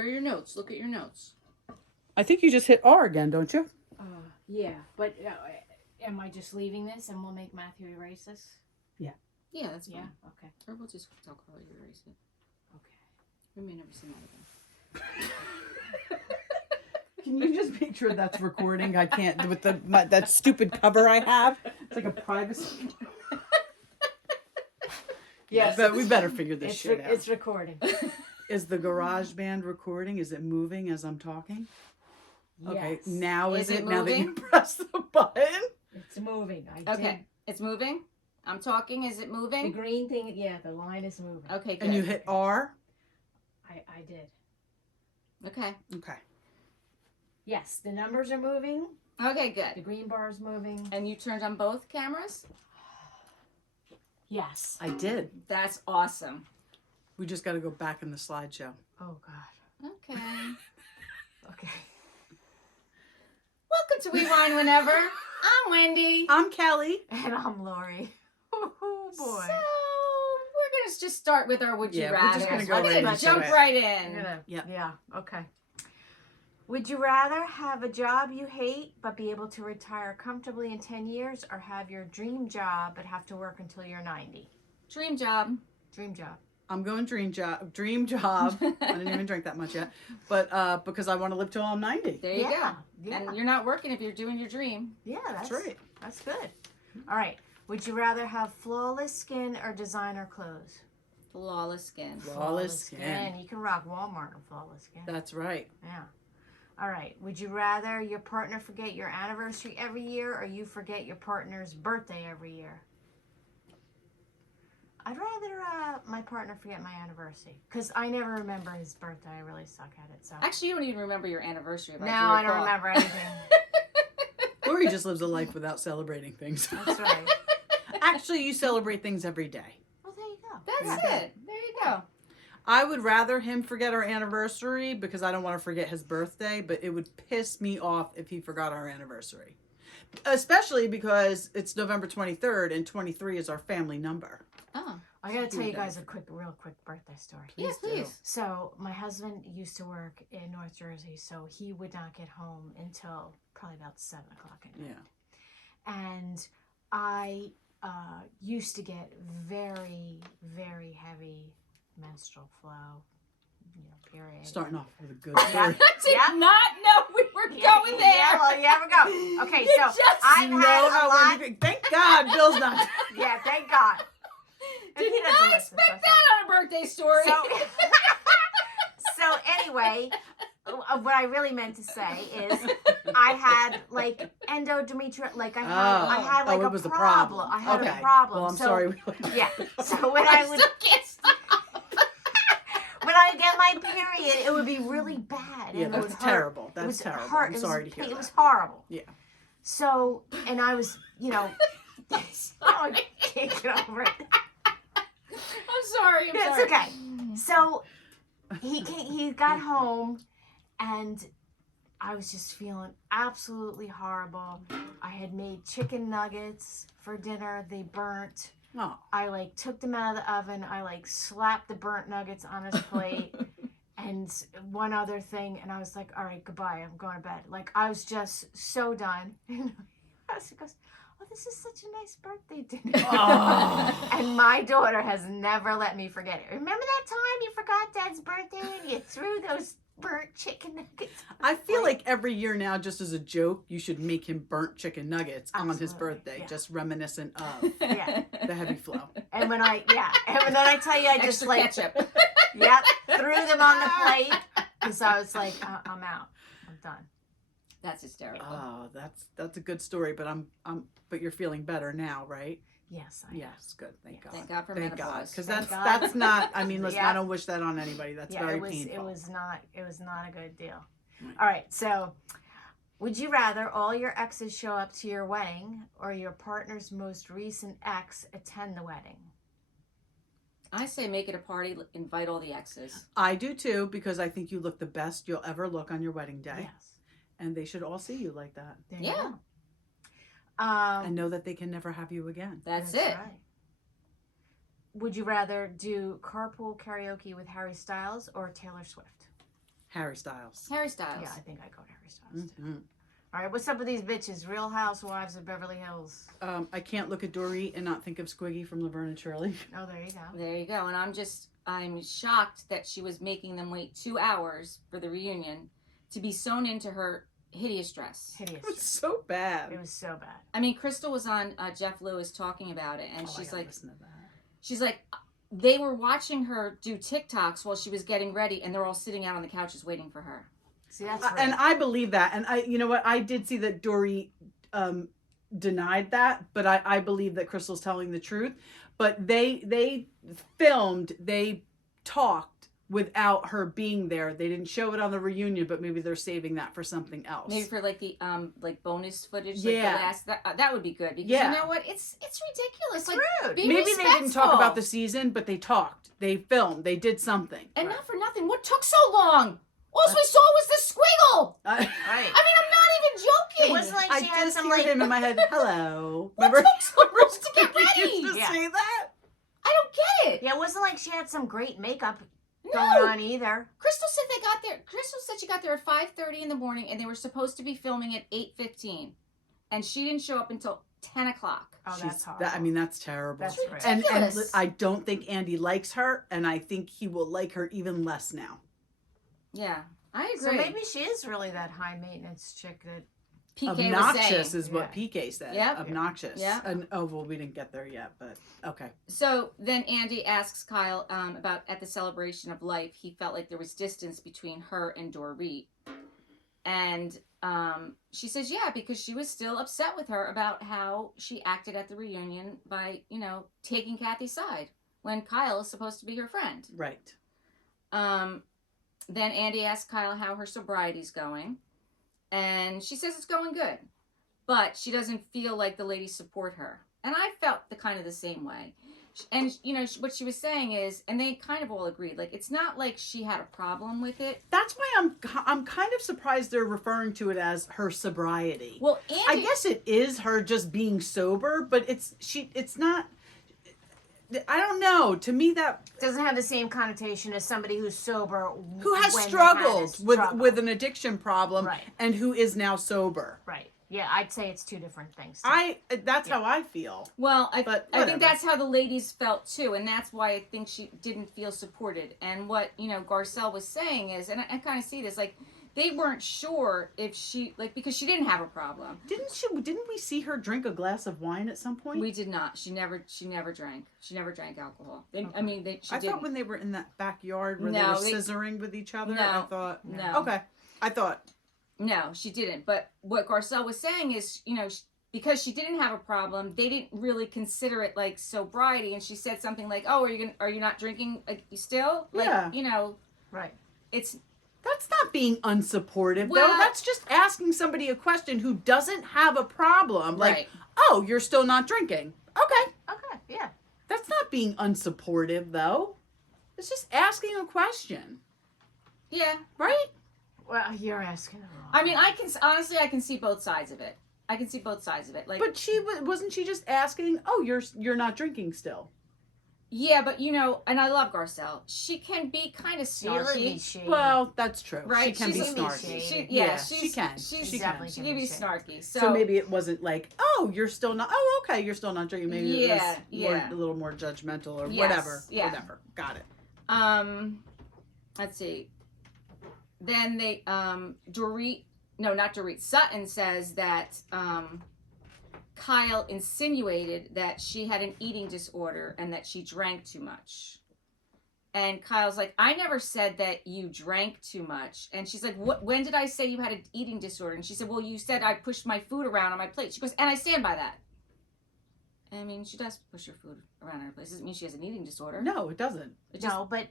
Where are your notes? Look at your notes. I think you just hit R again, don't you? Yeah, but am I just leaving this and we'll make Matthew erase this? Yeah, that's fine. Yeah, okay. Or we'll just tell Carly to erase it. Okay. We may never see that again. Can you just make sure that's recording? I can't with that stupid cover I have. It's like a privacy. Yes, but we better figure this shit out. It's recording. Is the garage band recording? Is it moving as I'm talking? Okay, Yes. now is it now that moving? you press the button? It's moving. Okay, it's moving. I'm talking. Is it The moving? green thing, yeah, the line is moving. Okay, good. And you hit R? I did. Okay. Okay. Yes, the numbers are moving. Okay, The good. green bar is moving. And you turned on both cameras? Yes. I did. That's awesome. We just got to go back in the slideshow. Oh, God. Okay. Okay. Welcome to Rewind Whenever. I'm Wendy. I'm Kelly. And I'm Lori. Oh, So boy. we're gonna just start with our would you Yeah, rather. we're just gonna go I'm right gonna into jump it. right I'm in. gonna, Yeah. yeah, okay. Would you rather have a job you hate but be able to retire comfortably in 10 years, or have your dream job but have to work until you're 90? Dream job. Dream job. I'm going dream job. Dream job. I didn't even drink that much yet. But because I want to live till I'm 90. There you Yeah, go. yeah. And you're not working if you're doing your dream. Yeah, That's right. That's good. All right. Would you rather have flawless skin or designer clothes? Flawless skin. Flawless skin. You can rock Walmart in flawless skin. That's right. Yeah. All right. Would you rather your partner forget your anniversary every year, or you forget your partner's birthday every year? I'd rather my partner forget my anniversary, because I never remember his birthday. I really suck at it. So Actually, you don't even remember your anniversary. if no, do I don't recall. remember anything. Or he just lives a life without celebrating things. That's right. Actually, you celebrate things every day. Well, there you go. That's Yeah. it. There you go. I would rather him forget our anniversary because I don't want to forget his birthday, but it would piss me off if he forgot our anniversary. Especially because it's November 23rd and 23 is our family number. Oh, I gotta tell you guys does. a real quick birthday story. yeah, do. please. So my husband used to work in North Jersey, so he would not get home until probably about 7 o'clock at night. Yeah. And I used to get very, very heavy menstrual flow, period. Starting off with a good Yeah. story. I did Yeah. not know we were going there. Yeah, well, yeah, we go. Okay, You so just I've You had know a how lot. Wendy- Thank God Bill's not. Yeah, thank God. Did He doesn't not listen, expect so- that on a birthday story. So, so anyway, what I really meant to say is I had like endometritis, like I had like it was a a problem. I had Okay. a problem. Well, I'm So, sorry. Yeah. So when I would still can't stop. when I get my period, it would be really bad. Yeah, and it that's would hurt. terrible. It That's was terrible. hurt. I'm It was sorry to hear It that. was horrible. Yeah. So, and I was, Sorry. can't get over it. I'm sorry. I'm It's sorry. okay. So he got home, and I was just feeling absolutely horrible. I had made chicken nuggets for dinner. They burnt. Oh. I took them out of the oven. I slapped the burnt nuggets on his plate and one other thing. And I was like, all right, goodbye. I'm going to bed. I was just so done. And he goes, oh, this is such a nice birthday dinner. Oh. And my daughter has never let me forget it. Remember that time you forgot Dad's birthday and you threw those burnt chicken nuggets? I feel like every year now, just as a joke, you should make him burnt chicken nuggets on his Absolutely, birthday, yeah. just reminiscent of Yeah. the heavy flow. And when I tell you, I just Extra ketchup. Yep, threw them on the plate because I was like, I'm out. I'm done. That's hysterical. Oh, that's a good story, but you're feeling better now, right? Yes, I am. Yes, good. Thank God. Thank God for Thank God, menopause. because Thank that's God. not. I mean, listen, Yeah. I don't wish that on anybody. That's Yeah, very it painful. was not a good deal. Right. All right, so would you rather all your exes show up to your wedding, or your partner's most recent ex attend the wedding? I say make it a party. Invite all the exes. I do too, because I think you look the best you'll ever look on your wedding day, Yes. and they should all see you like that, There you Yeah. go. and know that they can never have you again. That's it. Right. Would you rather do carpool karaoke with Harry Styles or Taylor Swift? Harry Styles. Harry Styles. Yeah, I think I go to Harry Styles too. Mm-hmm. All right, what's up with these bitches? Real Housewives of Beverly Hills. I can't look at Dorit and not think of Squiggy from Laverne and Shirley. Oh, there you go. There you go. And I'm shocked that she was making them wait 2 hours for the reunion to be sewn into her hideous dress. Hideous. It was so bad. It was so bad. I mean, Crystal was on Jeff Lewis talking about it, and I she's gotta like, listen to that. she's like, they were watching her do TikToks while she was getting ready, and they're all sitting out on the couches waiting for her. See, that's And I believe that. And you know what? I did see that Dorit denied that, but I believe that Crystal's telling the truth. But they filmed, they talked without her being there. They didn't show it on the reunion, but maybe they're saving that for something else. Maybe for like the like bonus footage, Yeah. like the last that would be good because Yeah. you know what? It's ridiculous. It's Like, rude. be Maybe they didn't talk respectful. about the season, but they talked. They filmed. They did something. And not for nothing. What took so long? All we saw was the squiggle. I right. I mean, I'm not even joking. It wasn't like she had just some hear like. him in my head. Hello. What took so long to get Squiggy ready? used to Yeah. say that? I don't get it. Yeah, it wasn't like she had some great makeup No. going on either. Crystal said they got there. Crystal said she got there at 5:30 in the morning, and they were supposed to be filming at 8:15, and she didn't show up until 10 o'clock. Oh, that's hard. I mean, that's terrible. That's right. And Ridiculous. I don't think Andy likes her, and I think he will like her even less now. Yeah, I agree. So maybe she is really that high maintenance chick that. PK Obnoxious was saying. is what PK said. Yep. Obnoxious. Yeah. And well, we didn't get there yet, but okay. So then Andy asks Kyle about at the celebration of life, he felt like there was distance between her and Dorit. And she says, yeah, because she was still upset with her about how she acted at the reunion by, taking Kathy's side when Kyle is supposed to be her friend. Right. Then Andy asks Kyle how her sobriety's going. And she says it's going good. But she doesn't feel like the ladies support her. And I felt the same way. And, what she was saying is, and they kind of all agreed, like, it's not like she had a problem with it. That's why I'm kind of surprised they're referring to it as her sobriety. Well, Andy... I guess it is her just being sober, but it's not. I don't know. To me, that doesn't have the same connotation as somebody who's sober who has when they struggled had a struggle. with an addiction problem, Right. and who is now sober. Right. Yeah, I'd say it's two different things. Too. That's how I feel. Well, I But think whatever. that's how the ladies felt too, and that's why I think she didn't feel supported. And what Garcelle was saying is, and I kind of see this, like they weren't sure if she because she didn't have a problem. Didn't we see her drink a glass of wine at some point? We did not. She never drank. She never drank alcohol. She I didn't. thought when they were in that backyard where they No, were scissoring with each other, No, I thought, no. Okay, I thought. No, she didn't. But what Garcelle was saying is, because she didn't have a problem, they didn't really consider it like sobriety. And she said something like, "Oh, are you not drinking still?" Like, Yeah. Right. That's not being unsupportive, Well- though. That's just asking somebody a question who doesn't have a problem. Like, Right. oh, you're still not drinking. Okay. Okay. Yeah. That's not being unsupportive, though. It's just asking a question, Yeah. right? Well, you're asking the wrong. I mean, I can see both sides of it. I can see both sides of it. Like, But wasn't she just asking, oh, you're not drinking still? yeah, but and I love Garcelle. She can be kind of snarky. Well, that's true. Right, She can be she's- snarky. she- she can. She definitely can can be be snarky. So maybe it wasn't like, oh, you're still not. Oh, okay, you're still not drinking. Maybe it was Yeah. a little more judgmental or Yes, whatever. yeah. Whatever. Got it. Let's see. Then they not Dorit. Sutton says that Kyle insinuated that she had an eating disorder and that she drank too much. And Kyle's like, I never said that you drank too much. And she's like, when did I say you had an eating disorder? And she said, well, you said I pushed my food around on my plate. She goes, and I stand by that. I mean, she does push her food around on her plate. Doesn't mean she has an eating disorder. No, it doesn't. It just, No, but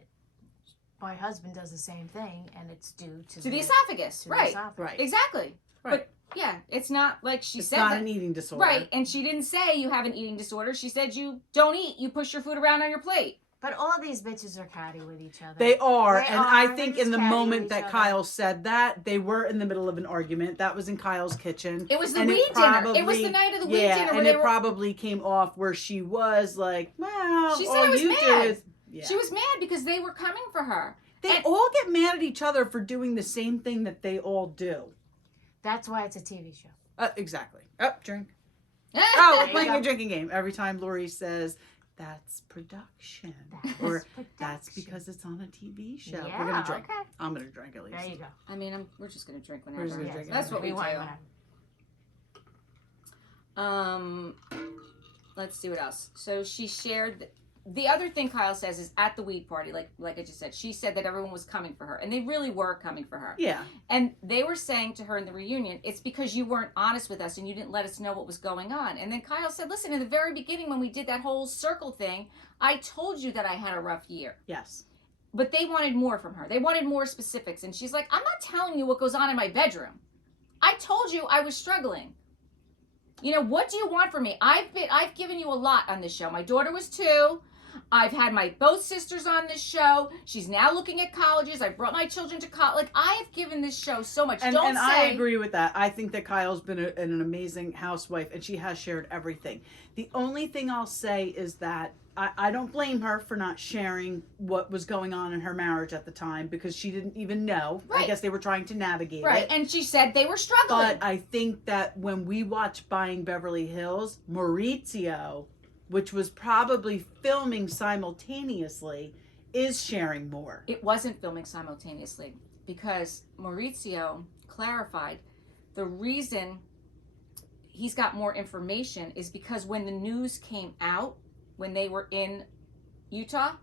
my husband does the same thing, and it's due to to the esophagus. to the Right. esophagus. Right. Exactly. Right. But yeah, it's not like she It's said not that. an eating disorder. Right, and she didn't say you have an eating disorder. She said you don't eat. You push your food around on your plate. But all these bitches are catty with each other. They are, They and are. I They're think just in the catty with moment each that other. Kyle said that, they were in the middle of an argument. That was in Kyle's kitchen. It was the And weed dinner. It was probably- the night of the weed yeah, dinner where and they it were. probably came off where she was like, well, She said all I was you do mad. is... Yeah. She was mad because they were coming for her. They all get mad at each other for doing the same thing that they all do. That's why it's a TV show. Exactly. Oh, drink. Oh, Oh, we're you playing go. a drinking game. Every time Lori says, that's production. Or that's because it's on a TV show. Yeah, We're going to drink. okay. I'm going to drink at least. There you go. I mean, we're just gonna drink We're whenever. just gonna Yes, drink That's what we do. want whenever. Let's see what else. So she shared. The other thing Kyle says is at the weed party, like I just said, she said that everyone was coming for her, and they really were coming for her. Yeah. And they were saying to her in the reunion, it's because you weren't honest with us and you didn't let us know what was going on. And then Kyle said, listen, in the very beginning when we did that whole circle thing, I told you that I had a rough year. Yes. But they wanted more from her. They wanted more specifics. And she's like, I'm not telling you what goes on in my bedroom. I told you I was struggling. You know, what do you want from me? I've given you a lot on this show. My daughter was 2. I've had my both sisters on this show. She's now looking at colleges. I brought my children to college. Like, I've given this show so much. And I agree with that. I think that Kyle's been an amazing housewife, and she has shared everything. The only thing I'll say is that I don't blame her for not sharing what was going on in her marriage at the time, because she didn't even know. Right. I guess they were trying to navigate Right, it. and she said they were struggling. But I think that when we watched Buying Beverly Hills, Maurizio, which was probably filming simultaneously, is sharing more. It wasn't filming simultaneously because Maurizio clarified the reason he's got more information is because when the news came out, when they were in Utah,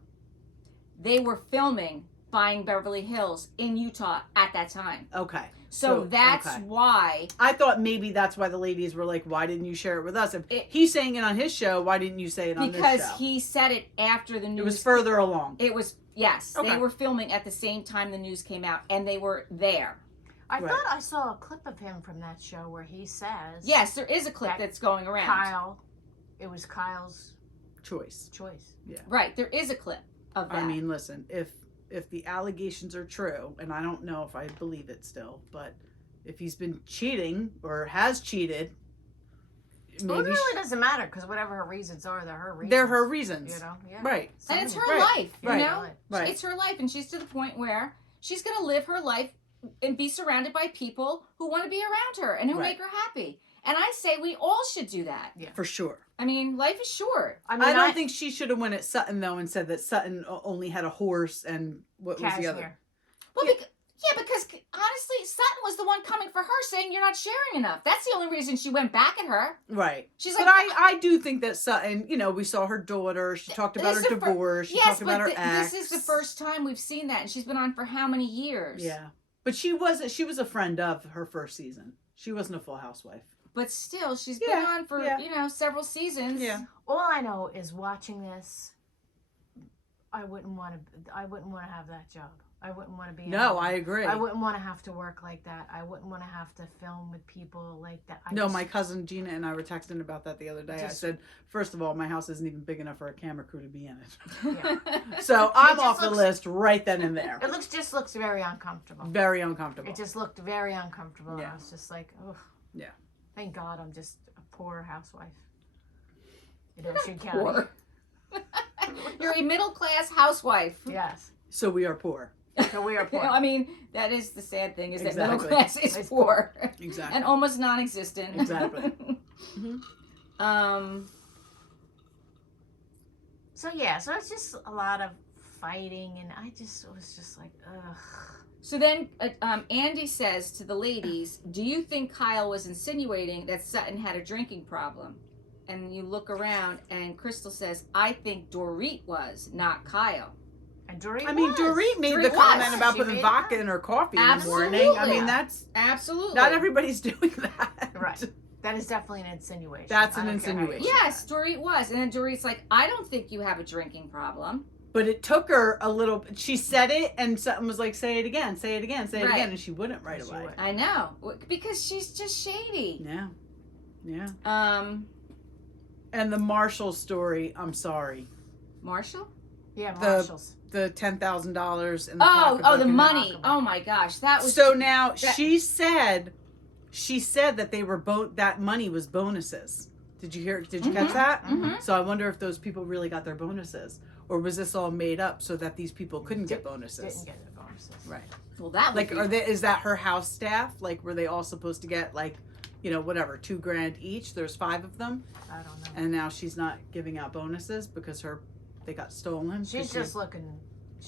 they were filming Buying Beverly Hills in Utah at that time. Okay. So that's okay. why. I thought maybe that's why the ladies were like, why didn't you share it with us? If he's saying it on his show, why didn't you say it on this show? Because he said it after the news. It was further along. It was, yes. Okay. They were filming at the same time the news came out, and they were there. I Right. thought I saw a clip of him from that show where he says, Yes, there is a clip That that's going around. Kyle, it was Kyle's Choice. choice. Right, there is a clip of that. I mean, listen, if the allegations are true, and I don't know if I believe it still, but if he's been cheating or has cheated, Well, it maybe really doesn't matter because whatever her reasons are, they're her reasons. they're her reasons. You know, yeah. Right. and it's her Right, life, you right, know? right. It's her life, and she's to the point where she's going to live her life and be surrounded by people who want to be around her and who Right. make her happy. And I say we all should do that. Yeah. For sure. I mean, life is short. I mean, I don't think she should have went at Sutton, though, and said that Sutton only had a horse and what was the other? Cashmere. Well, because honestly, Sutton was the one coming for her saying you're not sharing enough. That's the only reason she went back at her. Right. She's But like, I do think that Sutton, you know, we saw her daughter. She talked about This her is the fir- divorce. She yes, talked about but her ex. this is the first time we've seen that, and she's been on for how many years? Yeah. But she was a friend of her first season. She wasn't a full housewife. But still, she's been Yeah, on for, yeah. several seasons. Yeah. All I know is watching this, I wouldn't want to have that job. I wouldn't want to be. No, I agree. I wouldn't want to have to work like that. I wouldn't want to have to film with people like that. My cousin Gina and I were texting about that the other day. I said, first of all, my house isn't even big enough for a camera crew to be in it. Yeah. So I'm just off the looks- list right then and there. It looks very uncomfortable. Very uncomfortable. It just looked very uncomfortable. Yeah. I was just like, oh. Yeah. Thank God I'm just a poor housewife. In Ocean Poor. County. You're a middle-class housewife. Yes. So we are poor. So we are You poor. know, I mean, that is the sad thing, is that Exactly. middle class is It's poor. Exactly. And almost non-existent. Exactly. So yeah, so it's just a lot of fighting, and I just was just like, ugh. So then Andy says to the ladies, do you think Kyle was insinuating that Sutton had a drinking problem? And you look around and Crystal says, I think Dorit was, not Kyle. And Dorit Dorit made Dorit the was. comment about She putting made vodka that. in her coffee in the morning. I Absolutely. mean, that's Absolutely. not everybody's doing that. Right. That is definitely an insinuation. That's I an don't care how you insinuation. say Yes, Dorit was. And then Dorit's like, I don't think you have a drinking problem. But it took her a little. She said it, and something was like, "Say it again, say it again, say it Right. again," and she wouldn't right She away. wouldn't. I know. Because she's just shady. Yeah, yeah. Um, And the Marshall story. I'm sorry. Marshall? that. Yeah, The- Marshalls. The $10,000 in the Oh, pocketbook the and money. Oh my gosh. That was So now that- she said that they were that money was bonuses. Did you hear? Did you catch that? Mhm. So I wonder if those people really got their bonuses, or was this all made up so that these people couldn't get bonuses? Didn't get the bonuses. Right. Well, that would Like, be... is that her house staff? Like, were they all supposed to get like, you know, whatever, $2,000 each? There's 5 of them, I don't know. and now she's not giving out bonuses because they got stolen. She's just looking.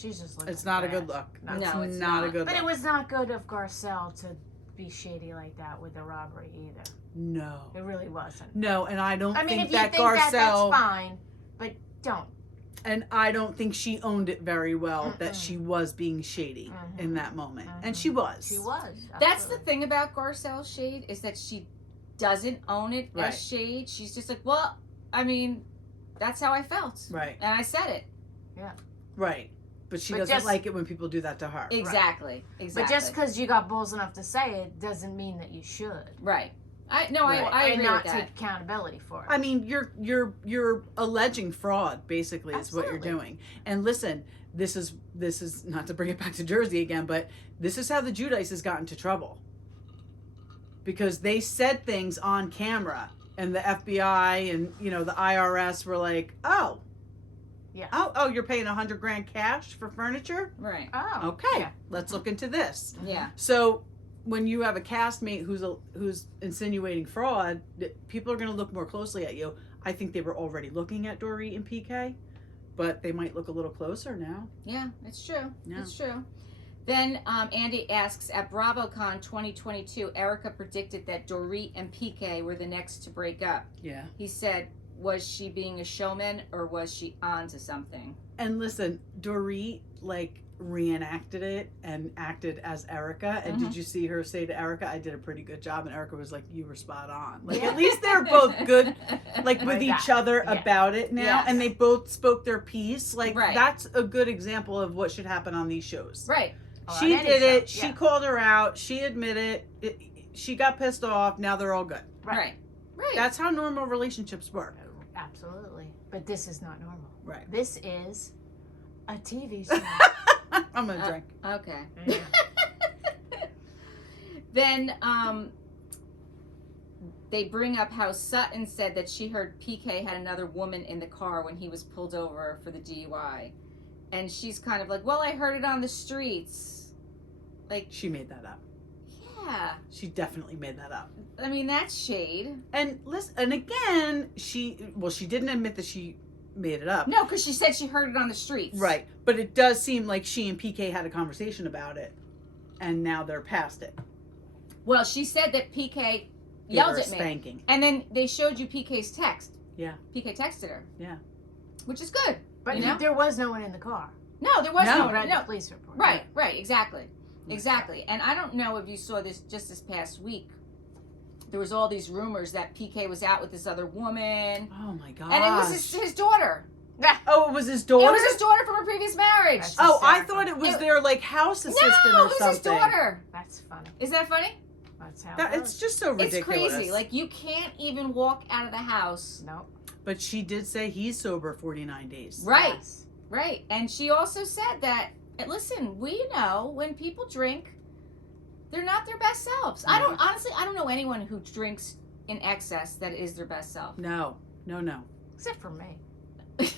It's not a bad. good look. No, No, it's not a not. good But look. it was not good of Garcelle to be shady like that with the robbery either. No. It really wasn't. No, and I don't I mean, think if you that think that, Garcelle, that's fine, but don't. and I don't think she owned it very well that Mm-mm. she was being shady Mhm. in that moment. And Mhm. she was. She was. That's the absolutely. thing about Garcelle's shade, is that she doesn't own it Right. as shade. She's just like, well, I mean, that's how I felt. Right. And I said it. Right. But she But doesn't just- like it when people do that to her. Exactly. Exactly. But just because you got balls enough to say it doesn't mean that you should. Right. I Right. I and agree not with take that. accountability for it. I mean, you're alleging fraud, basically, is what you're Absolutely. doing. And listen, this is not to bring it back to Jersey again, but this is how the Judices got into trouble. Because they said things on camera, and the FBI and, you know, the IRS were like, oh, Yeah. oh, you're paying $100,000 cash for furniture? Right. Oh. Okay, Yeah. let's look into this. Yeah. So when you have a castmate who's insinuating fraud, people are going to look more closely at you. I think they were already looking at Dorit and PK, but they might look a little closer now. Yeah, it's true. Yeah. It's true. Then Andy asks, at BravoCon 2022, Erica predicted that Dorit and PK were the next to break up. Yeah. He said, was she being a showman or was she on to something? And listen, Dorit like reenacted it and acted as Erica. And did you see her say to Erica, I did a pretty good job? And Erica was like, you were spot on. Like, Yeah. at least they're both good, like with Like each that. other Yeah. about it now. Yes. And they both spoke their piece. Like, Right. that's a good example of what should happen on these shows. Right. Oh, She on any did show, it. She yeah. called her out. She admitted it. She got pissed off. Now they're all good. Right. Right. That's how normal relationships work. Absolutely. But this is not normal. Right. This is a TV show. I'm going to drink. Okay. Yeah. Then they bring up how Sutton said that she heard PK had another woman in the car when he was pulled over for the DUI. And she's kind of like, well, I heard it on the streets. Like, She made that up. yeah. She definitely made that up. I mean, that's shade. And listen, and again, she didn't admit that she made it up. No, because she said she heard it on the streets. Right. But it does seem like she and PK had a conversation about it, and now they're past it. Well, she said that PK Gave yelled her a at me. spanking. And then they showed you PK's text. Yeah. PK texted her. Yeah. Which is good. But You know? there was no one in the car. No, there was No. no. Read No. the police report. Right, exactly. Exactly. And I don't know if you saw this just this past week. There was all these rumors that PK was out with this other woman. Oh my god. And it was his daughter. Oh, it was his daughter. It was his daughter from a previous marriage. That's Oh, I hysterical. thought it was It- their like house assistant No, or it was something. his daughter. That's funny. Is that funny? That's how That, it it's goes. just so ridiculous. It's crazy. Like, you can't even walk out of the house. No. But she did say he's sober 49 days. Right. Yes. Right. And she also said that, listen, we know when people drink, they're not their best selves. I don't know anyone who drinks in excess that is their best self. No. Except for me.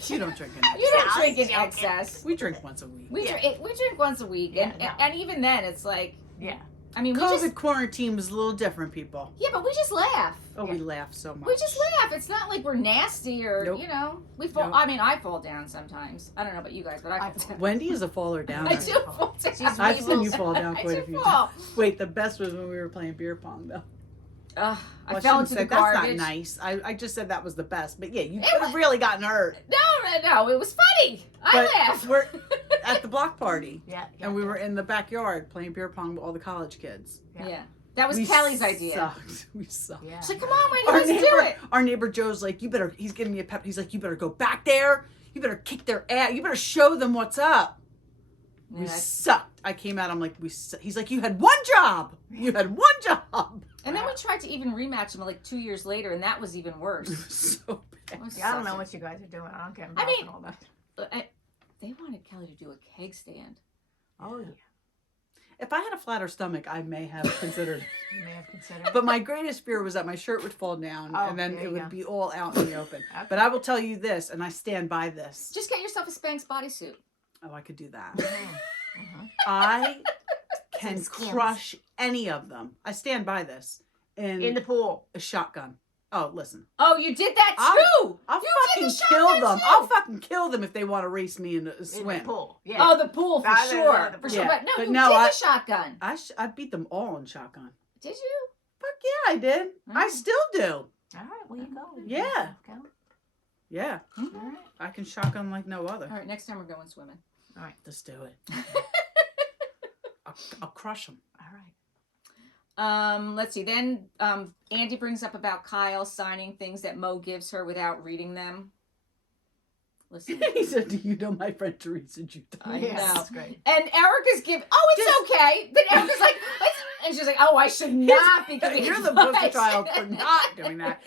You don't drink enough. You don't I drink was in joking. excess. We drink once a week. We Yeah. drink once a week, Yeah, and, no. and even then, it's like, Yeah. I mean, we COVID just quarantine was a little different, people. yeah, but we just laugh. Oh, we Yeah. laugh so much. We just laugh. It's not like we're nasty or Nope. you know, we fall. Nope. I mean, I fall down sometimes. I don't know about you guys, but I fall down. Wendy is a faller down. I do fall down. She's I've seen you weasels. fall down I quite do a few fall. times. Wait, the best was when we were playing beer pong, though. I Well, fell shouldn't into say- the garbage. That's not nice. I just said that was the best. But yeah, you It could was- have really gotten hurt. No, it was funny. I But laughed. we're at the block party, Yeah. and we were in the backyard playing beer pong with all the college kids. Yeah. That was We Kelly's idea. Sucked. We sucked. Yeah. She's like, come on, Wendy, let's do it. Our neighbor Joe's like, he's giving me a pep. He's like, you better go back there. You better kick their ass. You better show them what's up. We Yeah. sucked. I came out. I'm like, he's like, you had one job. You had one job. And then we tried to even rematch them like 2 years later, and that was even worse. So bad. It was Yeah, I don't such know a- what you guys are doing. I don't get I involved mean- in all that. They wanted Kelly to do a keg stand. Oh yeah. If I had a flatter stomach, I may have considered. You may have considered. But my greatest fear was that my shirt would fall down Oh, and then there it you would go. be all out in the open. Okay. But I will tell you this, and I stand by this. Just get yourself a Spanx bodysuit. Oh, I could do that. Mhm. I can Some skins. crush any of them. I stand by this. In the pool. A shotgun. Oh, listen. Oh, you did that too. I'll You did fucking the kill shotgun them. too. I'll fucking kill them if they want to race me in a In the swim. pool. Yeah. Oh, the pool for I know, sure, the for pool. sure. Yeah, But no, but you no, did I- the shotgun. I beat them all in shotgun. Did you? Fuck yeah, I did. I Mm. still do. All right, well, you go. Yeah. Go. Yeah, All right. I can shotgun like no other. All right, next time we're going swimming. Let's do it. I'll crush them. All right. Let's see. Then Andy brings up about Kyle signing things that Mo gives her without reading them. Listen. He said, "Do you know my friend Teresa Judah?" I Yes, know. that's great. And Erica's giving, oh, it's okay. Then Erica's like, and she's like, oh, I should not be giving You're the advice. poster child for not doing that.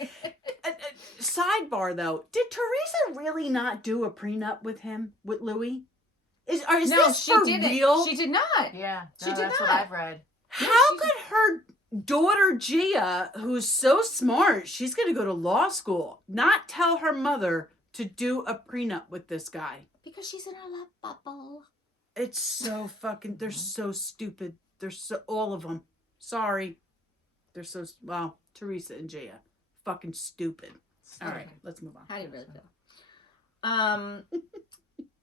Sidebar though, did Teresa really not do a prenup with him, with Louis? Is No, this she for didn't. real? She did not. Yeah, She no, did that's what not. I've read. How she- could her daughter Gia, who's so smart, she's going to go to law school, not tell her mother to do a prenup with this guy? Because she's in a love bubble. It's so fucking, they're so stupid. They're so, all of them. Sorry. They're so, well, Teresa and Gia. Fucking stupid. All right, let's move on. How do you really feel?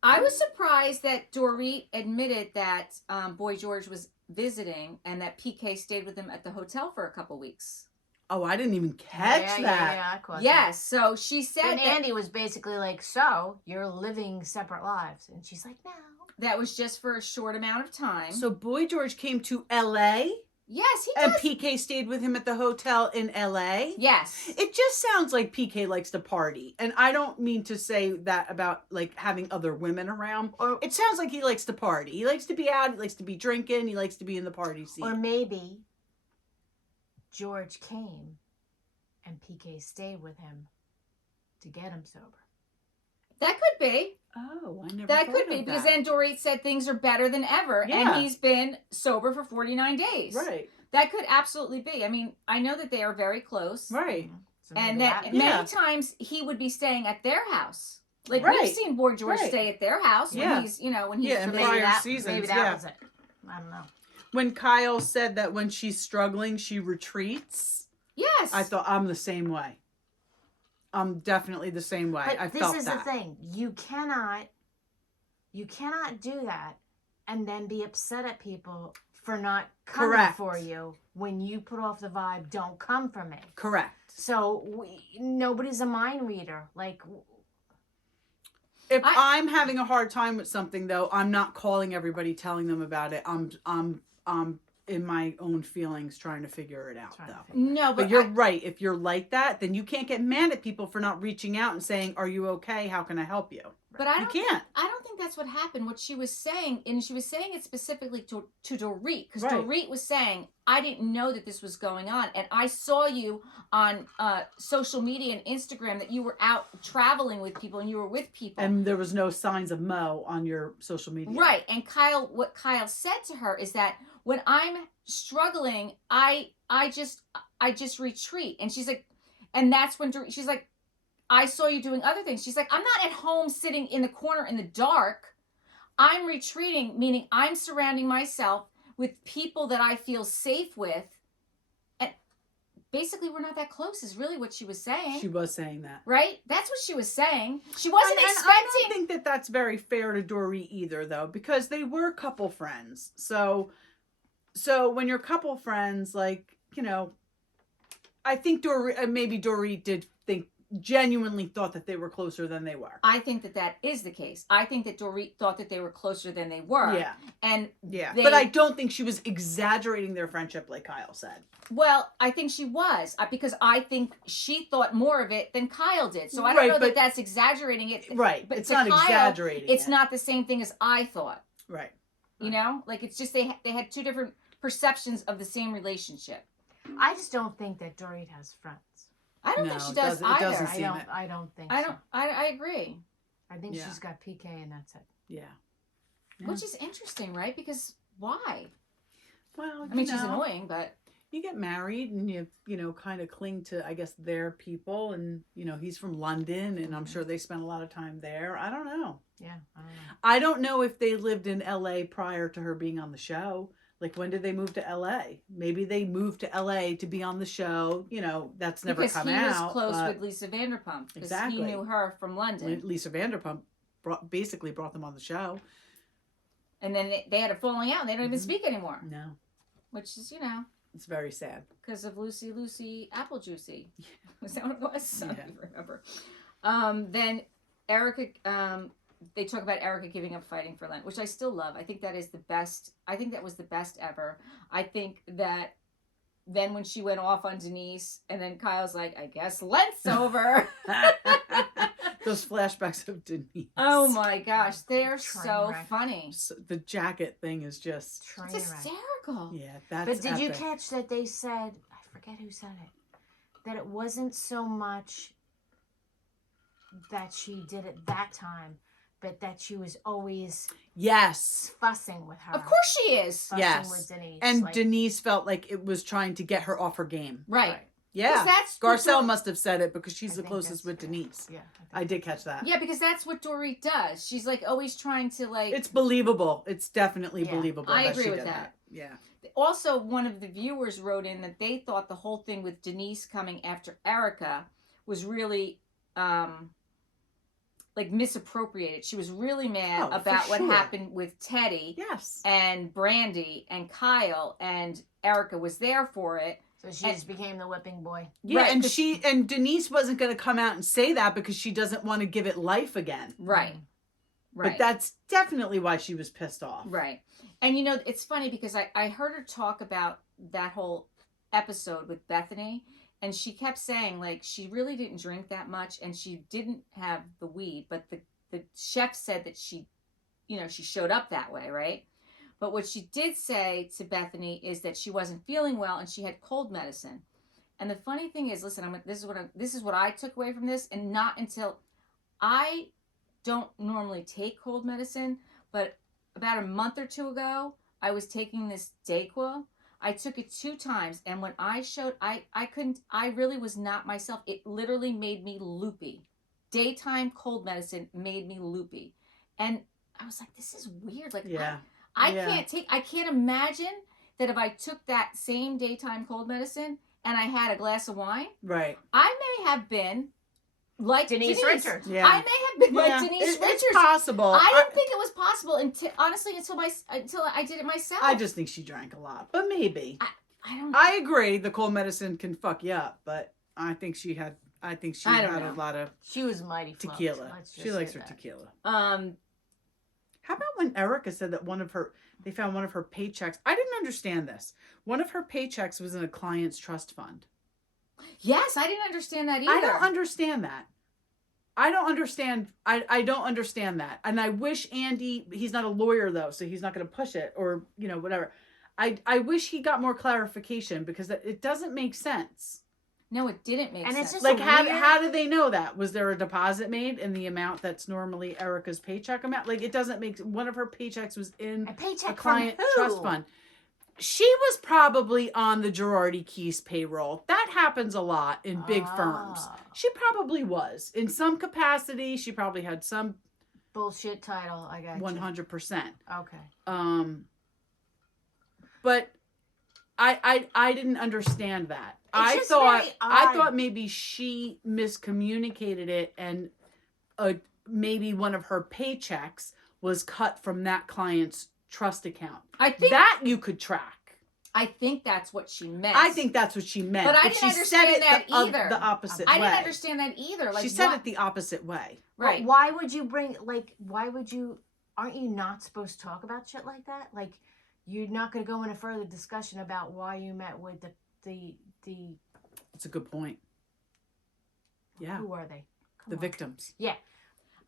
I was surprised that Dorit admitted that Boy George was visiting and that PK stayed with him at the hotel for a couple weeks. Oh, I didn't even catch yeah, that. Yeah, I caught that. Yes, so she said And that, Andy was basically like, so, you're living separate lives. And she's like, no. that was just for a short amount of time. So Boy George came to L.A. yes, he and does. PK stayed with him at the hotel in L.A. Yes. It just sounds like PK likes to party. And I don't mean to say that about like having other women around. Or, It sounds like he likes to party. He likes to be out. He likes to be drinking. He likes to be in the party scene. or maybe George came and PK stayed with him to get him sober. That could be. Oh, I never That thought could be of because that. then Dorit said things are better than ever Yeah. and he's been sober for 49 days. Right, That could absolutely be. I mean, I know that they are very close. right. So And maybe that Yeah. many times he would be staying at their house. Like Right. we've seen Boy George Right. stay at their house Yeah. when he's, when he's Yeah, and maybe prior that, seasons, maybe that yeah. was it. I don't know. When Kyle said that when she's struggling, she retreats, Yes. I thought I'm the same way. I'm definitely the same way. But I this felt is that. the thing. You cannot do that and then be upset at people for not coming Correct. for you when you put off the vibe, don't come for me. Correct. So nobody's a mind reader. Like, If I'm having a hard time with something, though, I'm not calling everybody, telling them about it. I'm in my own feelings, trying to figure it out, Trying to though. figure no, But but you're right. If you're like that, then you can't get mad at people for not reaching out and saying, "Are you okay? How can I help you?" But I You don't can't. I don't think that's what happened. What she was saying, and she was saying it specifically to Dorit, because Right. Dorit was saying, I didn't know that this was going on. And I saw you on social media and Instagram that you were out traveling with people and you were with people. And there was no signs of Mo on your social media. Right. And what Kyle said to her is that when I'm struggling, I just retreat. And she's like, and that's when she's like, I saw you doing other things. She's like, I'm not at home sitting in the corner in the dark. I'm retreating, meaning I'm surrounding myself with people that I feel safe with. And basically, we're not that close is really what she was saying. She was saying that. Right? That's what she was saying. She wasn't And I expecting. don't think that that's very fair to Dorit either, though, because they were couple friends. So when you're couple friends, like, I think maybe Dorit did genuinely thought that they were closer than they were. I think that is the case. I think that Dorit thought that they were closer than they were. Yeah. And Yeah. they- But I don't think she was exaggerating their friendship like Kyle said. well, I think she was because I think she thought more of it than Kyle did. So I don't Right, know but- that that's exaggerating it. Right. But It's to not Kyle, exaggerating. It's it. not the same thing as I thought. Right. You know, like it's just they had two different perceptions of the same relationship. I just don't think that Dorit has friends. I don't No, think she it does doesn't- it either. doesn't I seem don't. it. I don't think. I so. don't. I agree, I think Yeah. she's got PK and that's it. Yeah. Yeah. which is interesting, right? Because why? Well, I mean, she's annoying, but you get married and you kind of cling to, I guess, their people. And, he's from London and I'm sure they spent a lot of time there. I don't know. Yeah, I don't know. I don't know if they lived in LA prior to her being on the show. Like, when did they move to LA? Maybe they moved to LA to be on the show. That's never come out. Because he was close with Lisa Vanderpump. Because Exactly. he knew her from London. Lisa Vanderpump basically brought them on the show. And then they had a falling out and they don't even speak anymore. No. Which is, It's very sad. because of Lucy Apple Juicy. Was that what it was? I don't even remember. Then Erica, they talk about Erica giving up fighting for Lent, which I still love. I think that is the best. I think that was the best ever. I think that then when she went off on Denise and then Kyle's like, I guess Lent's over. Those flashbacks of Denise. Oh my gosh. They're Train so wreck. funny. So the jacket thing is just... It's hysterical. Yeah, that's But did you epic. catch that they said, I forget who said it, that it wasn't so much that she did it that time, but that she was always Yes. fussing with her. Of course she is. Fussing Yes. with Denise. And like, Denise felt like it was trying to get her off her game. Right. Right. Yeah. 'Cause that's Garcelle what- must have said it because she's I the think closest with that's- Denise. Yeah. I did catch that. Yeah, because that's what Dorit does. She's like always trying to like. It's believable. It's definitely Yeah. believable. I that agree she with did that. Yeah. Also, one of the viewers wrote in that they thought the whole thing with Denise coming after Erica was really like misappropriated. She was really mad Oh, for about what sure. happened with Teddy Yes. and Brandy and Kyle, and Erica was there for it. So she just became the whipping boy. Yeah, Right, and 'cause- and Denise wasn't going to come out and say that because she doesn't want to give it life again. Right. Right. But that's definitely why she was pissed off. Right. And it's funny because I heard her talk about that whole episode with Bethany, and she kept saying like she really didn't drink that much and she didn't have the weed, but the chef said that she showed up that way, right? But what she did say to Bethany is that she wasn't feeling well and she had cold medicine. And the funny thing is, listen, this is what I took away from this, and not until I don't normally take cold medicine, but about a month or two ago, I was taking this Dayquil. I took it 2 times, and when I showed, I really was not myself. It literally made me loopy. Daytime cold medicine made me loopy. And I was like, this is weird. Like, Yeah. I Yeah. can't imagine that if I took that same daytime cold medicine and I had a glass of wine, Right. I may have been like Denise Richards. Yeah. I may have been Yeah. like Denise Richards. It's possible. I didn't think it was possible until I did it myself. I just think she drank a lot, but maybe. I don't. I agree. The cold medicine can fuck you up, but I think she had. I think she I had don't a know. lot of She was mighty flunked. tequila. Let's just She likes say her that. tequila. Um, How about when Erica said that they found one of her paychecks? I didn't understand this. One of her paychecks was in a client's trust fund. yes, I didn't understand that either. I don't understand that. I don't understand. I don't understand that. And I wish Andy, he's not a lawyer though, so he's not going to push it or, whatever. I wish he got more clarification because it doesn't make sense. No, it didn't make And sense. it's just Like, a how weird- do they know that? Was there a deposit made in the amount that's normally Erica's paycheck amount? Like, it doesn't make, one of her paychecks was in A paycheck a client from who? trust fund. She was probably on the Girardi Keys payroll. That happens a lot in big firms. Ah. She probably was. In some capacity, she probably had some Bullshit title. I got 100%. you. Okay. But I didn't understand that. I just very odd. thought maybe she miscommunicated it and maybe one of her paychecks was cut from that client's trust account. I think That you could track. I think that's what she meant. I think that's what she meant. But I she didn't said understand it that either. The opposite I way. didn't understand that either. Like She said what- it the opposite way. right. But why would you aren't you not supposed to talk about shit like that? Like, you're not going to go into further discussion about why you met with the It's a good point. Yeah. who are they? Come The on. victims. Yeah.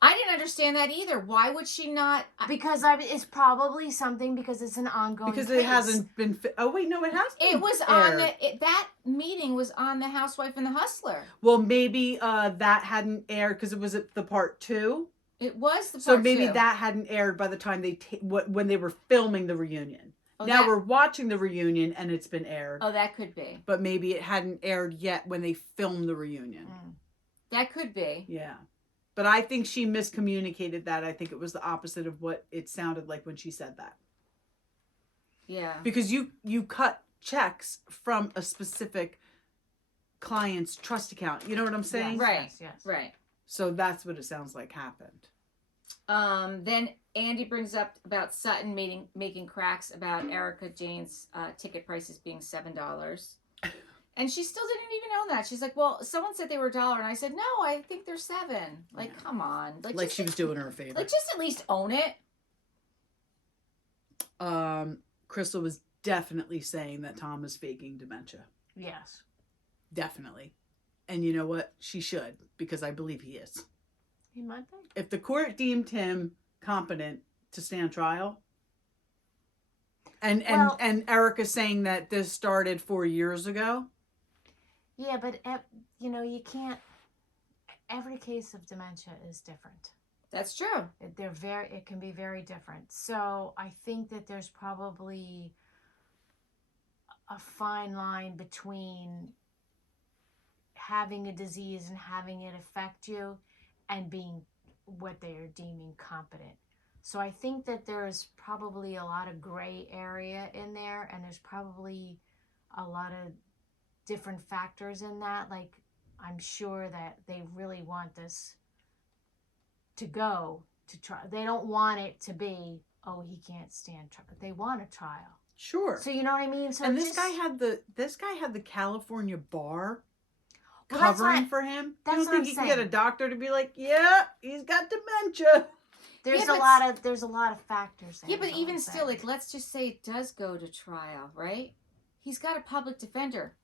I didn't understand that either. Why would she not? Because it's probably something because it's an ongoing Because case. it hasn't been. Oh wait, no, it has. It been was on aired. that meeting was on the Housewife and the Hustler. Well, maybe that hadn't aired because it was at the part 2. It was the So part maybe two. that hadn't aired by the time when they were filming the reunion. Oh, now that, we're watching the reunion and it's been aired. oh, that could be. But maybe it hadn't aired yet when they filmed the reunion. That could be. Yeah. But I think she miscommunicated that. I think it was the opposite of what it sounded like when she said that. Yeah. Because you cut checks from a specific client's trust account. You know what I'm saying? Yes, Right. yes. Right. So that's what it sounds like happened. Then Andy brings up about Sutton making cracks about Erica Jane's ticket prices being $7. And she still didn't even own that. She's like, well, someone said they were $1. And I said, no, I think they're $7. Like, Yeah. come on. Like she was doing her a favor. Like, just at least own it. Crystal was definitely saying that Tom is faking dementia. Yes. Definitely. And you know what? She should, because I believe he is. He might be. If the court deemed him competent to stand trial, and Well- and Erica saying that this started 4 years ago. Yeah, but you can't. Every case of dementia is different. That's true. It can be very different. So I think that there's probably a fine line between having a disease and having it affect you and being what they are deeming competent. So I think that there's probably a lot of gray area in there, and there's probably a lot of different factors in that. Like, I'm sure that they really want this to go to trial. They don't want it to be, oh, he can't stand trial. They want a trial. Sure. So you know what I mean? So And it this guy had the California bar Well, that's covering what- for him. that's You what don't I'm think you can get a saying. doctor to be like, yeah, he's got dementia. there's Yeah, a but lot of factors there. Yeah, but is all even I'm still, saying. like, let's just say it does go to trial, right? He's got a public defender.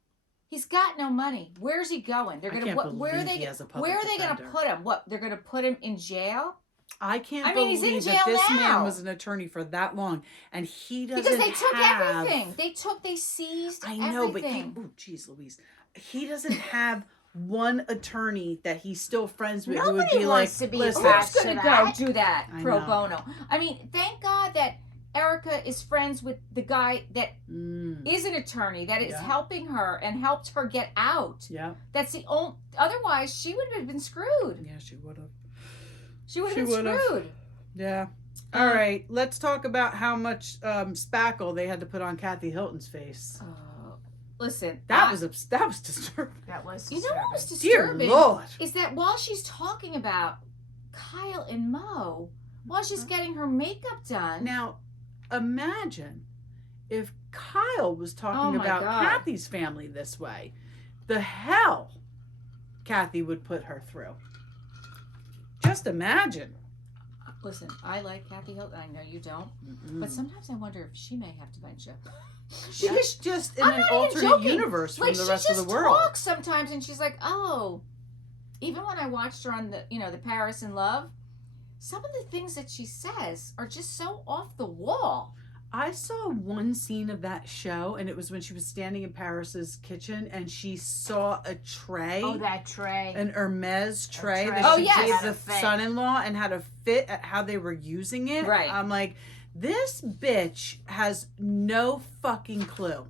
He's got no money. Where's he going? They're I gonna can't where are believe they he has a public where are they gonna defender. put him? What, they're gonna put him in jail? I can't I mean, he's in believe that jail this now. man was an attorney for that long, and he doesn't Because they took have... everything. They seized I know, everything. but oh, geez, Louise, he doesn't have one attorney that he's still friends with who would Nobody be wants like, to be listen, attached Who's to gonna that. go do that I pro know. bono? I mean, thank God that Erica is friends with the guy that is an attorney that is Yeah. helping her and helped her get out. yeah, That's the only. Otherwise, she would have been screwed. yeah, she would have. She would She have been would've. screwed. Yeah. All right, let's talk about how much spackle they had to put on Kathy Hilton's face. Listen, That was disturbing. That was You know what was Dear disturbing? Lord. Is that while she's talking about Kyle and Mo, while she's getting her makeup done, Now, imagine if Kyle was Oh talking my about God. Kathy's family this way. The hell Kathy would put her through. Just imagine. listen, I like Kathy Hilton. I know you don't, but sometimes I wonder if she may have dementia. She's just in I'm an not even alternate joking. universe from Like, the she rest of just the world. talks sometimes, and she's like, oh. Even when I watched her on the Paris in Love, some of the things that she says are just so off the wall. I saw one scene of that show, and it was when she was standing in Paris's kitchen, and she saw a tray. Oh, that tray. An Hermes tray tray. that Oh, she yes. gave Had the a fit. son-in-law and had a fit at how they were using it. Right. I'm like, this bitch has no fucking clue.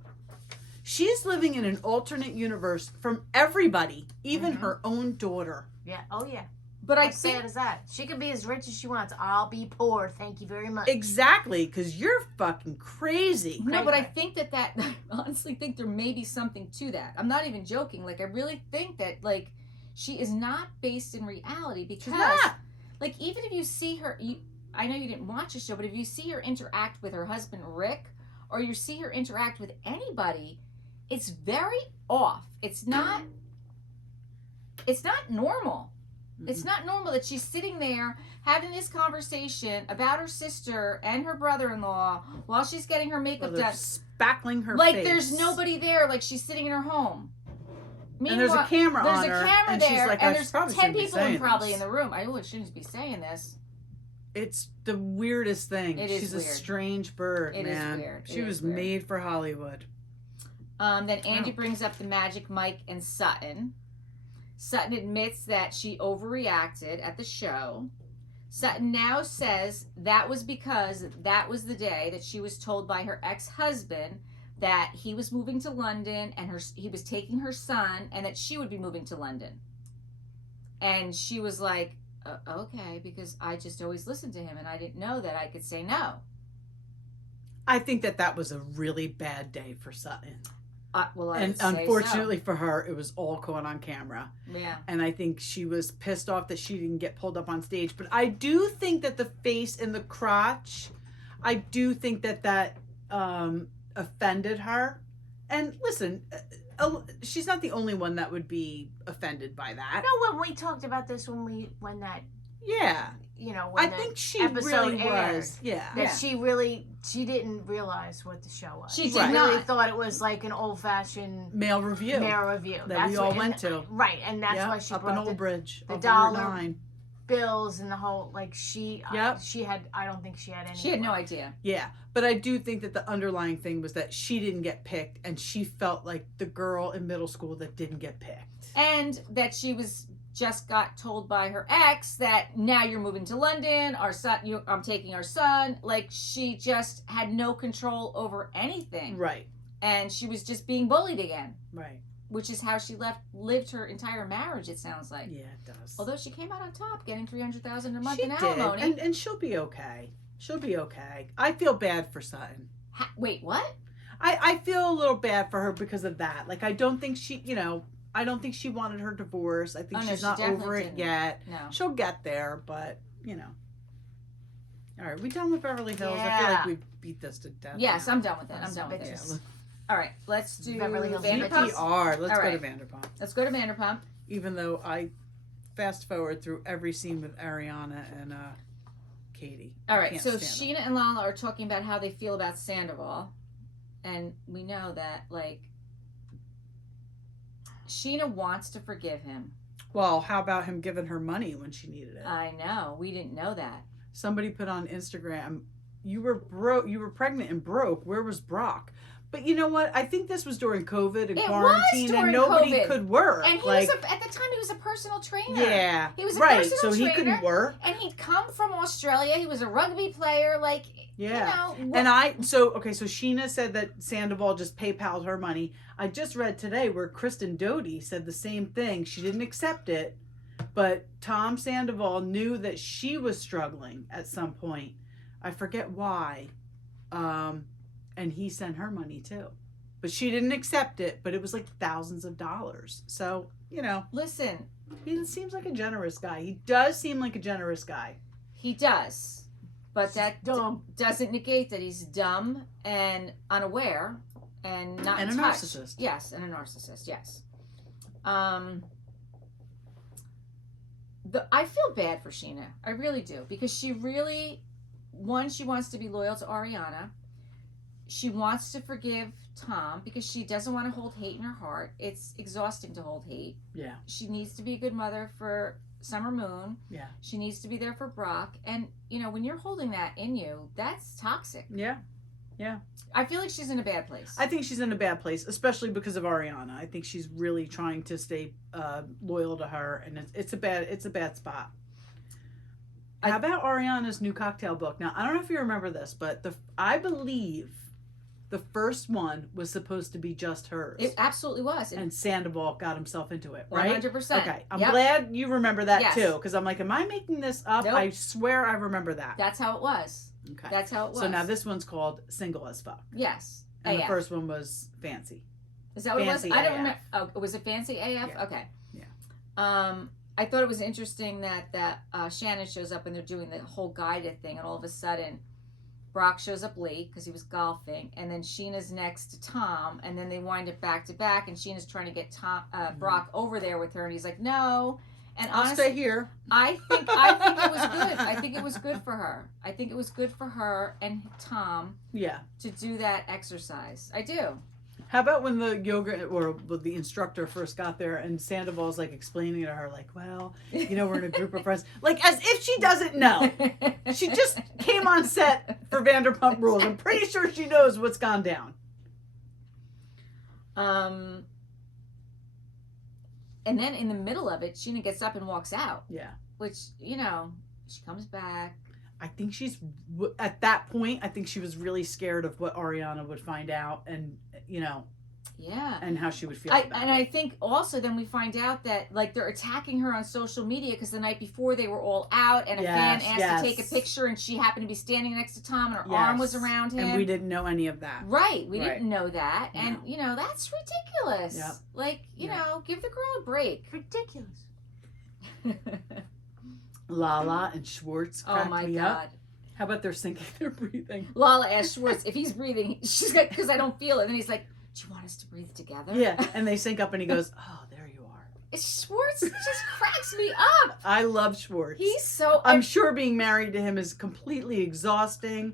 She's living in an alternate universe from everybody, even her own daughter. Yeah. Oh, yeah. But How I think sad is that? She can be as rich as she wants. I'll be poor. Thank you very much. Exactly, because you're fucking crazy. no, but I Crazy. think that I honestly think there may be something to that. I'm not even joking. Like, I really think that, like, she is not based in reality because, She's not. like, even if you see her, I know you didn't watch the show, but if you see her interact with her husband Rick, or you see her interact with anybody, it's very off. It's not normal. It's not normal that she's sitting there having this conversation about her sister and her brother-in-law while she's getting her makeup Well, they're done. spackling her Like, face. there's nobody there. Like, she's sitting in her home. And there's a Meanwhile, camera there's on a her, camera and there, she's like, and I there's probably 10 shouldn't be people saying probably this. in the room. I shouldn't be saying this. It's the weirdest thing. It is She's weird. a strange bird, It is man. weird. She It was is weird. made for Hollywood. Then Andy Wow. brings up the Magic Mike and Sutton. Sutton admits that she overreacted at the show. Sutton now says that was because that was the day that she was told by her ex-husband that he was moving to London and he was taking her son and that she would be moving to London. And she was like, okay, because I just always listened to him and I didn't know that I could say no. I think that was a really bad day for Sutton. Well, and unfortunately for her, it was all caught on camera. Yeah. And I think she was pissed off that she didn't get pulled up on stage. But I do think that the face and the crotch, I do think that offended her. And listen, she's not the only one that would be offended by that. No, when we talked about this, when that, Yeah. you know, when I the think she episode really aired, was. Yeah. that she didn't realize what the show was. She did really not. thought it was like an old-fashioned Male review. That we all went to. Right, and that's why she up brought in Old Bridge. the up dollar Route 9. bills and the whole, like, she had, I don't think she had any. She had no idea. Yeah, but I do think that the underlying thing was that she didn't get picked, and she felt like the girl in middle school that didn't get picked. And that she was just got told by her ex that now you're moving to London, our son, I'm taking our son. Like, she just had no control over anything. Right. And she was just being bullied again. Right. Which is how she lived her entire marriage, it sounds like. Yeah, it does. Although she came out on top, getting $300,000 a month she in did, alimony. and she'll be okay. She'll be okay. I feel bad for Sutton. Wait, what? I feel a little bad for her because of that. Like, I don't think she, I don't think she wanted her divorce. I think she's not over it yet. No. She'll get there, but, All right, we done with Beverly Hills? Yeah. I feel like we beat this to death. Yes, now. I'm done with it. I'm done with it. Bitches. All right, let's do Beverly Hills Vanderpump. VTR. Let's All go right. to Vanderpump. Let's go to Vanderpump. Even though I fast forward through every scene with Ariana and Katie. All I right, can't so stand them. Sheena and Lala are talking about how they feel about Sandoval. And we know that, like, Sheena wants to forgive him. Well, how about him giving her money when she needed it? I know. We didn't know that. Somebody put on Instagram, you were pregnant and broke. Where was Brock? But you know what? I think this was during COVID and It was quarantine, during and nobody COVID. could work. And he was at the time he was a personal trainer. Yeah, He was a right. personal So he trainer. couldn't work. And he'd come from Australia. He was a rugby player. Like, Yeah. you know. And so Sheena said that Sandoval just PayPal'd her money. I just read today where Kristen Doty said the same thing. She didn't accept it, but Tom Sandoval knew that she was struggling at some point. I forget why. And he sent her money too. But she didn't accept it, but it was like thousands of dollars. So, Listen, he seems like a generous guy. He does seem like a generous guy. he does. But that dumb. doesn't negate that he's dumb and unaware and not And in a touch. narcissist. Yes, and a narcissist, yes. I feel bad for Sheena. I really do. Because she really, she wants to be loyal to Ariana. She wants to forgive Tom because she doesn't want to hold hate in her heart. It's exhausting to hold hate. Yeah. She needs to be a good mother for Summer Moon. Yeah. She needs to be there for Brock. And, when you're holding that in you, that's toxic. Yeah. Yeah. I feel like she's in a bad place. I think she's in a bad place, especially because of Ariana. I think she's really trying to stay loyal to her, and it's a bad spot. How about Ariana's new cocktail book? Now, I don't know if you remember this, but I believe the first one was supposed to be just hers. It absolutely was. And Sandoval got himself into it, right? 100%. Okay, I'm Yep. glad you remember that Yes. too, because I'm like, am I making this up? Nope. I swear I remember that. That's how it was. Okay. That's how it was. So now this one's called Single as Fuck. Yes. And AF. the first one was Fancy. Is that what Fancy it was? I don't AF. remember. Oh, was it Fancy AF? Yeah. Okay. Yeah. I thought it was interesting that Shannon shows up and they're doing the whole guided thing, and all of a sudden Brock shows up late because he was golfing, and then Sheena's next to Tom, and then they wind up back to back, and Sheena's trying to get Brock over there with her, and he's like, no. And I'll honestly, stay here. I think it was good. I think it was good for her. I think it was good for her and Tom Yeah. to do that exercise. I do. How about when the yoga or the instructor first got there and Sandoval's like explaining to her, like, well, we're in a group of friends. Like, as if she doesn't know. She just came on set for Vanderpump Rules. I'm pretty sure she knows what's gone down. And then in the middle of it, Sheena gets up and walks out. Yeah. Which, She comes back. I think at that point, I think she was really scared of what Ariana would find out and, Yeah. and how she would feel about it. I think also then we find out that like they're attacking her on social media because the night before they were all out and a fan asked to take a picture and she happened to be standing next to Tom and her arm was around him. And we didn't know any of that. Right. We didn't know that. And, No. that's ridiculous. Yep. Like, give the girl a break. Ridiculous. Lala and Schwartz cracked me God. up. How about they're syncing their breathing? Lala asked Schwartz if he's breathing. She's like, because I don't feel it. And then he's like, do you want us to breathe together? Yeah, and they sync up and he goes, oh, there you are. Schwartz just cracks me up. I love Schwartz. He's so... I'm sure being married to him is completely exhausting.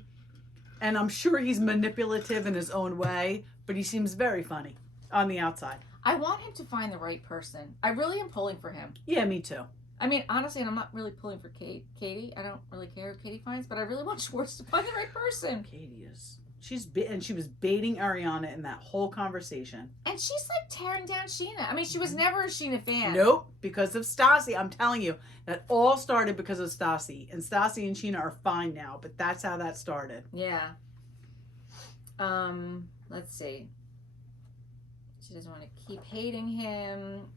And I'm sure he's manipulative in his own way. But he seems very funny on the outside. I want him to find the right person. I really am pulling for him. Yeah, me too. I mean, honestly, and I'm not really pulling for Katie. I don't really care who Katie finds, but I really want Schwartz to find the right person. Katie is... and she was baiting Ariana in that whole conversation. And she's like tearing down Sheena. I mean, she was never a Sheena fan. Nope, because of Stassi. I'm telling you, that all started because of Stassi. And Stassi and Sheena are fine now, but that's how that started. Yeah. Let's see. She doesn't want to keep hating him.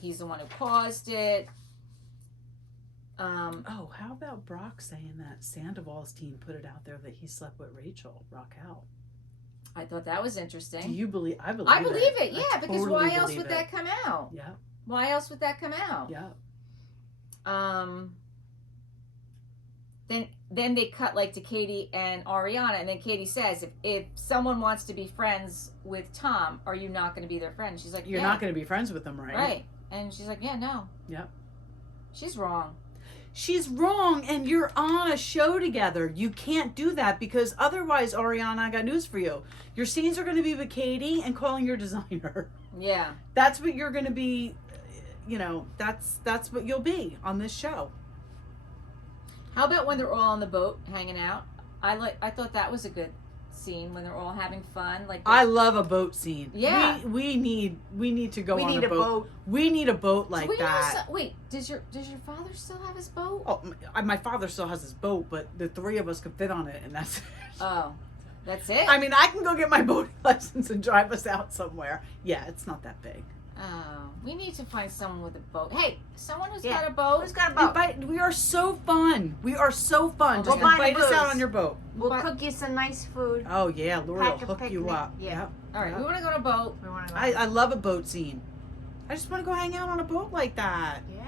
He's the one who caused it. How about Brock saying that Sandoval's team put it out there that he slept with Rachel, Raquel? I thought that was interesting. Do you believe? I believe it. Yeah, I because totally why else believe would it. that come out? Yeah. Why else would that come out? Yeah. Then they cut like to Katie and Ariana, and then Katie says, if someone wants to be friends with Tom, are you not going to be their friend? She's like, You're not going to be friends with them, right? Right. And she's like, yeah, no. Yep. She's wrong. She's wrong, and you're on a show together. You can't do that because otherwise, Ariana, I got news for you. Your scenes are going to be with Katie and calling your designer. Yeah. That's what you're going to be, that's what you'll be on this show. How about when they're all on the boat hanging out? I thought that was a good scene when they're all having fun. Like I love a boat scene. Yeah. We need to go on need a boat. We need a boat like that. Wait, does your father still have his boat? Oh, my father still has his boat, but the three of us could fit on it, and that's it. Oh, that's it? I mean, I can go get my boating license and drive us out somewhere. Yeah, it's not that big. Oh, we need to find someone with a boat. Hey, someone who's Yeah. got a boat. Who's got a boat? We are so fun. We are so fun. Oh, Just we'll invite us booze. out on your boat. We'll cook you some nice food. Oh yeah, Lori Pack will a hook you picnic. up. Yeah. All right, Yep. we want to go on a boat. We want to go. I love a boat scene. I just want to go hang out on a boat like that. Yeah.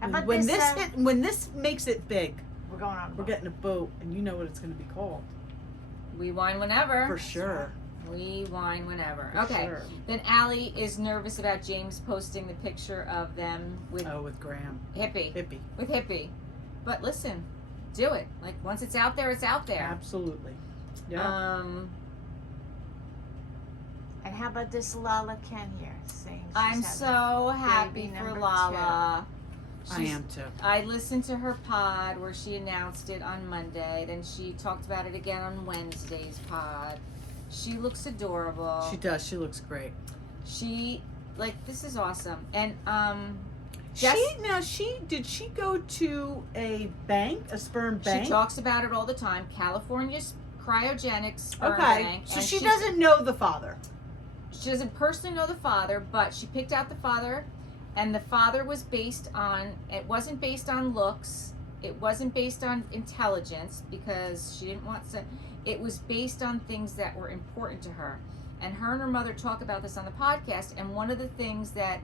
How about When this? when this makes it big, We're going on. A we're boat. getting a boat, and you know what it's going to be called. We wine whenever. For sure. We wine whenever. For Okay. sure. Then Allie is nervous about James posting the picture of them with With Graham. Hippie. Hippie. But listen, do it. Like once it's out there, it's out there. Absolutely. Yeah. And how about this Lala Ken here saying she's I'm having so happy baby for number Lala. I am too. I listened to her pod where she announced it on Monday. Then she talked about it again on Wednesday's pod. She looks adorable. She does. She looks great. This is awesome. And Did she go to a bank, a sperm bank? she talks about it all the time. California's cryogenic sperm Okay, bank. so and she doesn't know the father. She doesn't personally know the father, but she picked out the father, and the father was it wasn't based on looks, it wasn't based on intelligence, because she didn't want to, it was based on things that were important to her. And her mother talk about this on the podcast, and one of the things that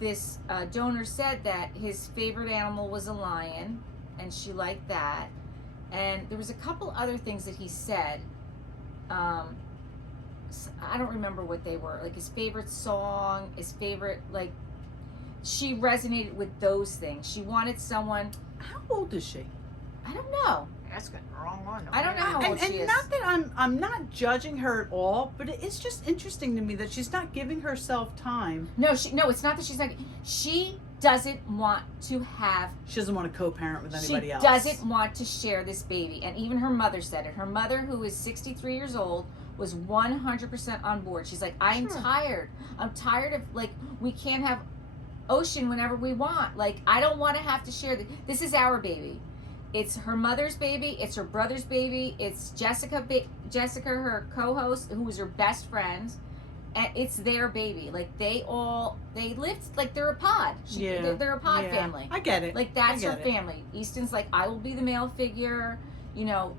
this donor said that his favorite animal was a lion, and she liked that. And there was a couple other things that he said. I don't remember what they were. Like his favorite song, his favorite, she resonated with those things. She wanted someone. How old is she? I don't know. That's got the wrong one. I don't know how old she is. Not that I'm not judging her at all, but it's just interesting to me that she's not giving herself time. No, it's not that she's not. She doesn't want to have. She doesn't want to co-parent with anybody else. She doesn't want to share this baby, and even her mother said it. Her mother, who is 63 years old, was 100% on board. She's like, I'm tired. I'm tired of we can't have Ocean whenever we want. Like, I don't want to have to share this is our baby. It's her mother's baby. It's her brother's baby. It's Jessica, her co-host, who was her best friend. And it's their baby. Like, they lived like they're a pod. They're a pod family. I get it. Like, that's her family. Easton's like, I will be the male figure. You know,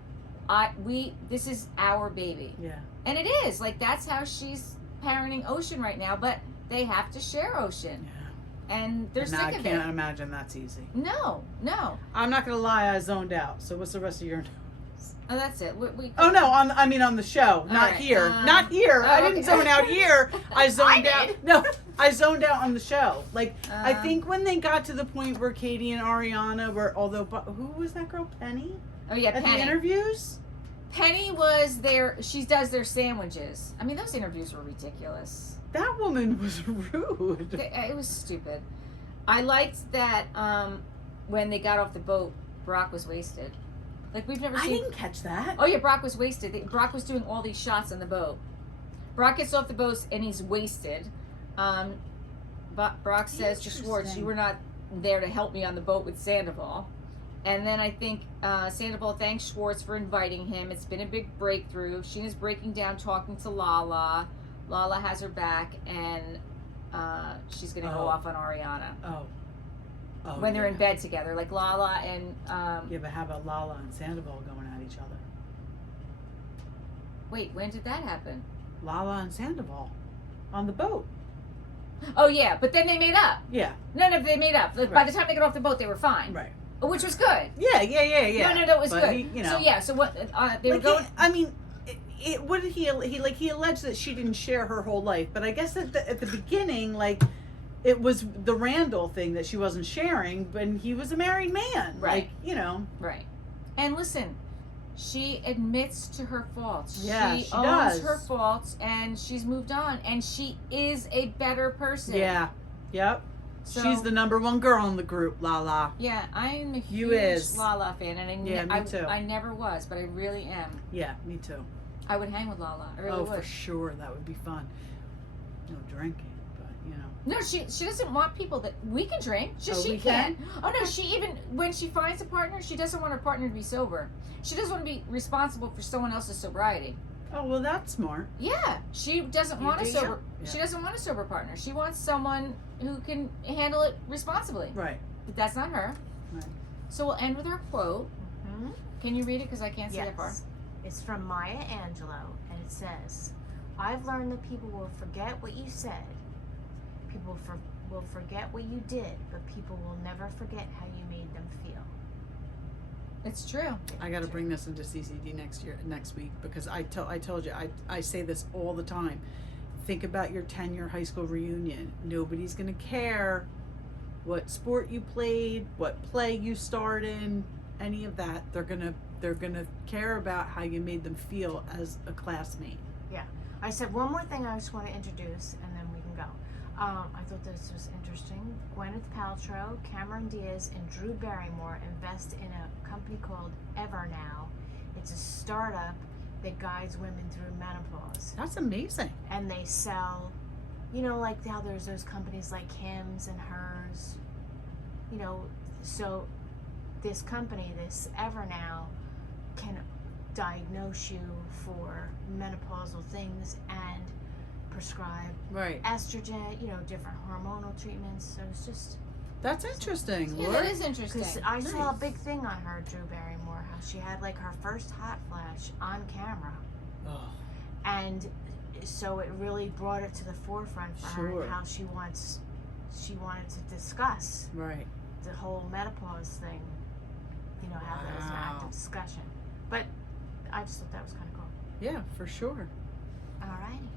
this is our baby. Yeah. And it is. Like, that's how she's parenting Ocean right now. But they have to share Ocean. Yeah. And they're sick of it. I can't imagine that's easy. No. I'm not gonna lie, I zoned out. So what's the rest of your notes? Oh, that's it. We Oh no, on the show, not right. here. Not here. I didn't okay. zone out here. I zoned out. did. No, I zoned out on the show. Like, I think when they got to the point where Katie and Ariana were, who was that girl, Penny? Oh yeah, At Penny. the interviews? Penny was there. She does their sandwiches. I mean, those interviews were ridiculous. That woman was rude. It was stupid. I liked that when they got off the boat, Brock was wasted. Like, we've never I seen. didn't catch that. Oh yeah, Brock was wasted. Brock was doing all these shots on the boat. Brock gets off the boat and he's wasted. Brock says to Schwartz, Interesting. "You were not there to help me on the boat with Sandoval." And then I think Sandoval thanks Schwartz for inviting him. It's been a big breakthrough. Sheena's breaking down, talking to Lala. Lala has her back, and she's going to go off on Ariana. Oh, when they're in bed together. Like Lala and... yeah, but how about Lala and Sandoval going at each other? Wait, when did that happen? Lala and Sandoval on the boat. Oh, yeah, but then they made up. Yeah. No, they made up. By Right. the time they got off the boat, they were fine. Right. Which was good. Yeah. No, it was But good. he, you know, So, yeah, so what... they were like going... I mean, what did he alleged that she didn't share her whole life, but I guess at the beginning, like, it was the Randall thing that she wasn't sharing, but he was a married man. Right. Like, you know. Right. And listen, she admits to her faults. Yeah, she she owns does. her faults, and she's moved on, and she is a better person. Yeah. Yep. So, She's the number one girl in the group, Lala. Yeah, I'm a You huge is. Lala fan, and Yeah, me too. I never was, but I really am. Yeah, me too. I would hang with Lala. I really Oh, would. for sure, that would be fun. No drinking, but you know. No, she doesn't want people that we can drink. Just Oh, she we can. can? Oh no, she even when she finds a partner, she doesn't want her partner to be sober. She doesn't want to be responsible for someone else's sobriety. Oh well, that's smart. Yeah, she doesn't want a do, sober. yeah. She doesn't want a sober partner. She wants someone who can handle it responsibly. Right. But that's not her. Right. So we'll end with our quote. Mhm. Can you read it? Because I can't see that far. It's from Maya Angelou, and it says, "I've learned that people will forget what you said. People will forget what you did, but people will never forget how you made them feel." It's true. I got to bring this into CCD next week because I told you I say this all the time. Think about your 10-year high school reunion. Nobody's gonna care what sport you played, what play you starred in, any of that. They're gonna care about how you made them feel as a classmate. I said one more thing I just want to introduce, and then we can go. I thought this was interesting. Gwyneth Paltrow, Cameron Diaz, and Drew Barrymore invest in a company called Evernow. It's a startup that guides women through menopause. That's amazing. And they sell, you know, like how there's those companies like Hims and Hers, you know, so this company, this Evernow, can diagnose you for menopausal things and prescribe Right. estrogen, you know, different hormonal treatments. So it's just, That's interesting. Yeah, Laura. that is interesting. because I saw a Nice. big thing on her, Drew Barrymore, how she had like her first hot flash on camera. Oh, And so it really brought it to the forefront for her Sure. and how she wanted to discuss right. the whole menopause thing, you know, have that as an Wow. active discussion. But I just thought that was kind of cool. Yeah, for sure. Alrighty.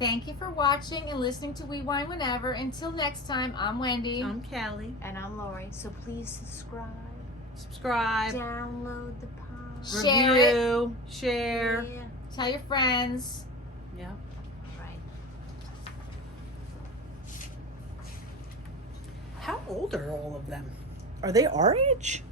Thank you for watching and listening to We Wine Whenever. Until next time, I'm Wendy. I'm Callie. And I'm Lori. So please Subscribe. download the pod. Share it. Review. Share. Yeah. Tell your friends. Yeah. Alright. How old are all of them? Are they our age?